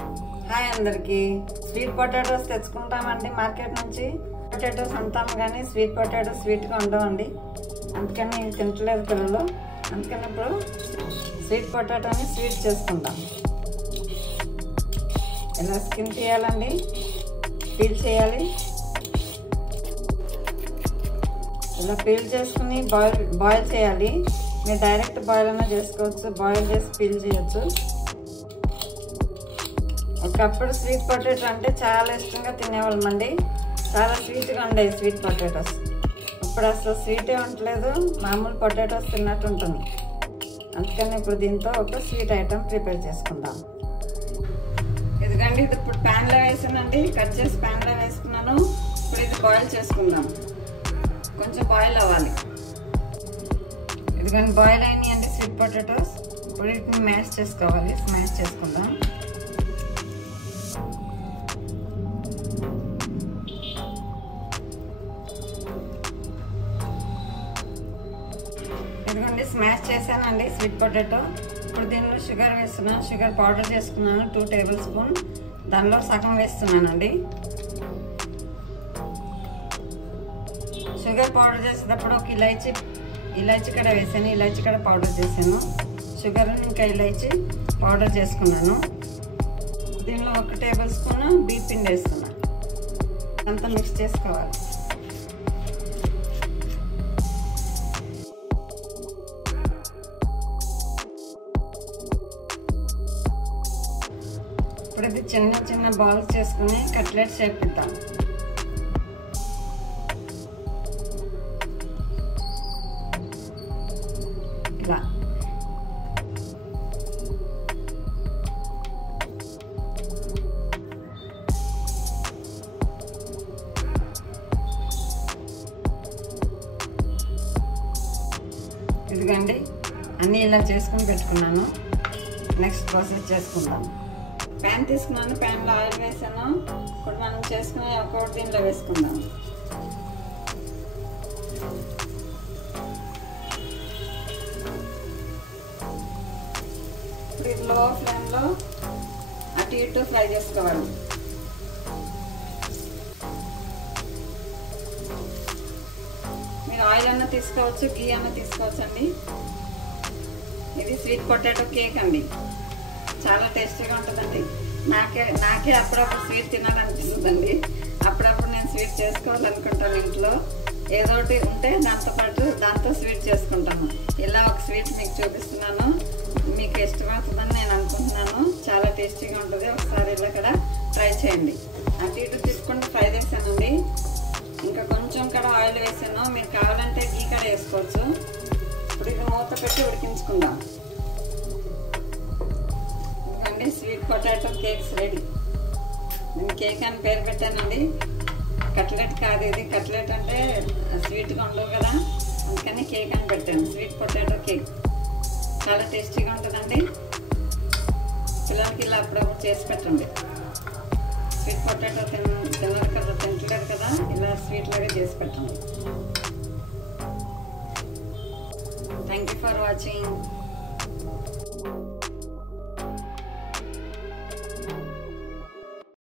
Hi అందరికి sweet potatoes తెచ్చుకుంటామండి market నుంచి. Potatoes అంటాము కానీ స్వీట్ పొటాటోస్ స్వీట్గా ఉండవండి, అందుకని తింటలేదు పిల్లలు. అందుకని ఇప్పుడు స్వీట్ పొటాటోని స్వీట్ చేసుకుంటాం. ఇలా స్కిన్ తీయాలండి, పీల్ చేయాలి. ఇలా పీల్ చేసుకుని బాయిల్ చేయాలి. మీరు డైరెక్ట్ బాయిల్ అయినా చేసుకోవచ్చు, బాయిల్ చేసి పీల్ చేయొచ్చు. ఒకప్పుడు స్వీట్ పొటాటో అంటే చాలా ఇష్టంగా తినేవాళ్ళమండి, చాలా స్వీట్గా ఉండేవి స్వీట్ పొటాటోస్. ఇప్పుడు అసలు స్వీటే ఉండలేదు, మామూలు పొటాటోస్ తిన్నట్టు ఉంటుంది. అందుకని ఇప్పుడు దీంతో ఒక స్వీట్ ఐటెం ప్రిపేర్ చేసుకుందాం. ఇదిగండి, ఇది ఇప్పుడు ప్యాన్లో వేసానండి, కట్ చేసి ప్యాన్లో వేసుకున్నాను. ఇప్పుడు ఇది బాయిల్ చేసుకుందాం, కొంచెం బాయిల్ అవ్వాలి. ఇదిగండి బాయిల్ అయినాయండి స్వీట్ పొటాటోస్. ఇప్పుడు వీటిని మ్యాష్ చేసుకోవాలి, స్మాష్ చేసుకుందాం. ఇదిగోండి స్మాష్ చేశానండి స్వీట్ పొటాటో. ఇప్పుడు దీనిలో షుగర్ వేస్తున్నాను, షుగర్ పౌడర్ చేసుకున్నాను 2 టేబుల్ స్పూన్. దానిలో సగం వేస్తున్నానండి. షుగర్ పౌడర్ చేసేటప్పుడు ఒక ఇలాచి కూడా వేసాను, ఇలాచి కూడా పౌడర్ చేశాను. షుగర్ ఇంకా ఇలాచి పౌడర్ చేసుకున్నాను. దీనిలో 1 టేబుల్ స్పూన్ బియ్యం పిండి వేస్తున్నాను. అంతా మిక్స్ చేసుకోవాలి. ఇప్పుడు ఇది చిన్న చిన్న బాల్స్ చేసుకుని కట్లెట్ షేప్ ఇద్దాం. ఇలా ఇదిగండి అన్నీ ఇలా చేసుకుని పెట్టుకున్నాను. నెక్స్ట్ ప్రాసెస్ చేసుకుందాం. ప్యాన్ తీసుకున్నాను, ప్యాన్లో ఆయిల్ వేసాను. ఇప్పుడు మనం చేసుకునే ఒక్కొక్కటి దీంట్లో వేసుకుందాం. ఇప్పుడు ఇది లో ఫ్లేమ్లో అటు ఇటు ఫ్రై చేసుకోవాలి. మీరు ఆయిల్ అన్న తీసుకోవచ్చు, గీ అన్న తీసుకోవచ్చు అండి. ఇది స్వీట్ పొటాటో కేక్ అండి, చాలా టేస్టీగా ఉంటుందండి. నాకే అప్పుడప్పుడు స్వీట్ తినాలనిపిస్తుందండి. అప్పుడప్పుడు నేను స్వీట్ చేసుకోవాలనుకుంటాను. ఇంట్లో ఏదో ఒకటి ఉంటే దాంతో స్వీట్ చేసుకుంటాను. ఇలా ఒక స్వీట్ మీకు చూపిస్తున్నాను, మీకు ఇష్టమవుతుందని నేను అనుకుంటున్నాను. చాలా టేస్టీగా ఉంటుంది, ఒకసారి ఇలా కూడా ట్రై చేయండి. అటు ఇటు తీసుకుంటూ ఫ్రై చేశానండి. ఇంకా కొంచెం కూడా ఆయిల్ వేసాను, మీరు కావాలంటే గీ కూడా వేసుకోవచ్చు. ఇప్పుడు ఇది మూత పెట్టి ఉడికించుకుందాం. Sweet potato cakes ready. నేను కేక్ అని పేరు పెట్టానండి, కట్లెట్ కాదు ఇది. కట్లెట్ అంటే స్వీట్గా ఉండవు కదా, అందుకని కేక్ అని పెట్టాను. స్వీట్ పొటాటో కేక్ చాలా టేస్టీగా ఉంటుందండి. పిల్లలకి ఇలా అప్పుడప్పుడు చేసి పెట్టండి. స్వీట్ పొటాటో తింటలేరు కదా, ఇలా స్వీట్ లాగా చేసి పెట్టండి. Thank you for watching.